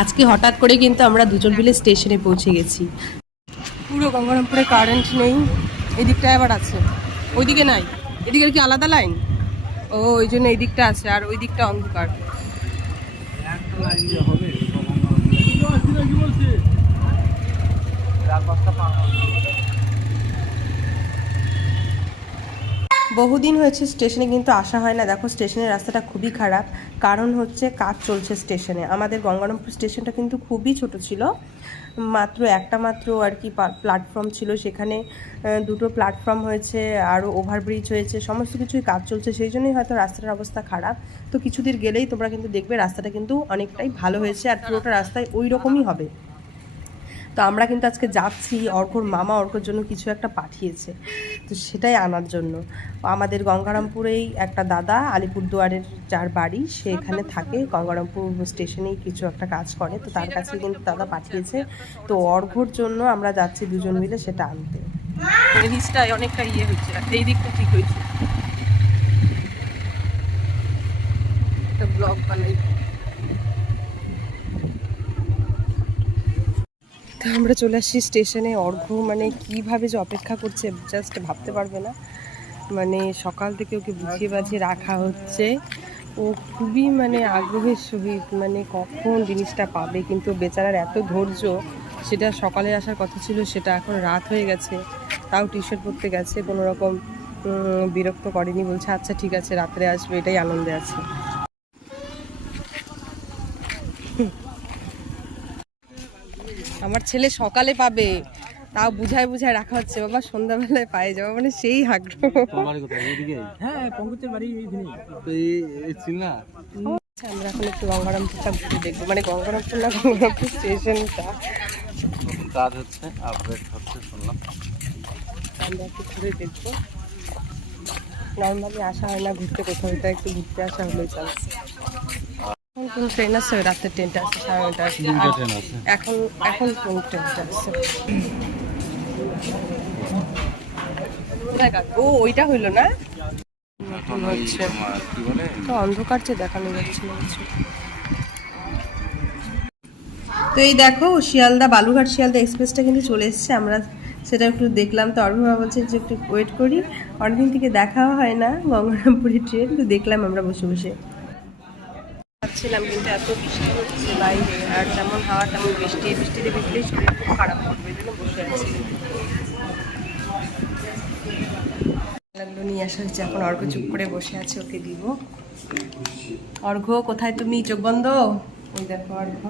আজকে হঠাৎ করে কিন্তু আমরা দুজন মিলে স্টেশনে পৌঁছে গেছি। পুরো গঙ্গারামপুরে কারেন্ট নেই, এদিকটা আবার আছে, ওইদিকে নাই। এদিকে কি আলাদা লাইন? ও ওই জন্য এই দিকটা আছে আর ওই দিকটা অন্ধকার। বহুদিন হয়েছে স্টেশনে কিন্তু আসা হয় না। দেখো স্টেশনের রাস্তাটা খুবই খারাপ, কারণ হচ্ছে কাজ চলছে স্টেশনে। আমাদের গঙ্গারামপুর স্টেশনটা কিন্তু খুবই ছোট ছিল, মাত্র আর কি প্ল্যাটফর্ম ছিল। সেখানে দুটো প্ল্যাটফর্ম হয়েছে, আরও ওভারব্রিজ হয়েছে, সমস্ত কিছুই কাজ চলছে, সেই জন্যই হয়তো রাস্তাটার অবস্থা খারাপ। তো কিছুদিন গেলেই তোমরা কিন্তু দেখবে রাস্তাটা কিন্তু অনেকটাই ভালো হয়েছে, আর পুরোটা রাস্তায় ওই রকমই হবে। তো আমরা কিন্তু আজকে যাচ্ছি, অর্ঘর মামা অর্ঘর জন্য কিছু একটা পাঠিয়েছে, তো সেটাই আনার জন্য। আমাদের গঙ্গারামপুরেই একটা দাদা, আলিপুরদুয়ারের যার বাড়ি, সে এখানে থাকে, গঙ্গারামপুর স্টেশনেই কিছু একটা কাজ করে, তো তার কাছে কিন্তু দাদা পাঠিয়েছে। তো অর্ঘর জন্য আমরা যাচ্ছি দুজন মিলে সেটা আনতে। জিনিসটাই অনেকটা ইয়ে হচ্ছে, এই দিকটা ঠিক হয়েছে, একটা ব্লগ বানাই। তো আমরা চলে আসছি স্টেশনে। অর্ঘ মানে কীভাবে যে অপেক্ষা করছে জাস্ট ভাবতে পারবে না। মানে সকাল থেকে ওকে বুঝিয়ে বাজিয়ে রাখা হচ্ছে, ও খুবই মানে আগ্রহের সহিত মানে কখন জিনিসটা পাবে, কিন্তু বেচারার এত ধৈর্য। সেটা সকালে আসার কথা ছিল, সেটা এখন রাত হয়ে গেছে, তাও টিউশন পড়তে গেছে, কোনো রকম বিরক্ত করেনি, বলছে আচ্ছা ঠিক আছে রাত্রে আসবে, এটাই আনন্দে আছে। আমার ছেলে সকালে পাবে, তাও বুঝায় বুঝায় রাখা হচ্ছে, বাবা সন্ধ্যাবেলায় পায়ে যাবো, মানে সেই আগ্রহ। আমরা এখন একটু গঙ্গারামপুরটা ঘুরে দেখবো, মানে গঙ্গারামপুর না, গঙ্গারামপুর স্টেশনটা কাজ হচ্ছে, আপডেট হচ্ছে শুনলাম। আমরা একটু ঘুরে দেখবো। নর্মালি আসা হয় না ঘুরতে, কোথাও তো একটু ঘুরতে আসা হলেই চলছে। এখন কোন ট্রেন আছে? ওই রাতের ট্রেনটা আছে 9:30। এখন এখন কোন ট্রেনটা আছে? ও ওইটা হইলো না, নতুন হচ্ছে তো, অন্ধকার যে দেখানো যাচ্ছে না কিছু। তো এই দেখো শিয়ালদা বালুঘাট শিয়ালদা এক্সপ্রেসটা কিন্তু চলে এসেছে, আমরা সেটা একটু দেখলাম। তো অর্ঘ্যা বলছে যে একটু ওয়েট করি, অনেকদিন থেকে দেখাও হয় না গঙ্গারামপুরের ট্রেন, তো দেখলাম আমরা বসে বসে যাচ্ছিলাম। কিন্তু এত বৃষ্টি হচ্ছে বাইরে, আর যেমন হাওয়া তেমন বৃষ্টি, বৃষ্টিতে ভিজলেই শরীর খুব খারাপ করবে, এই জন্য বসে আছি। লাগলো নিয়ে আসা হচ্ছে, এখন অর্ঘ্য চুপ করে বসে আছে, ওকে দিব। অর্ঘ্য কোথায় তুমি? চোখ বন্ধ। ওই দেখো অর্ঘ্য।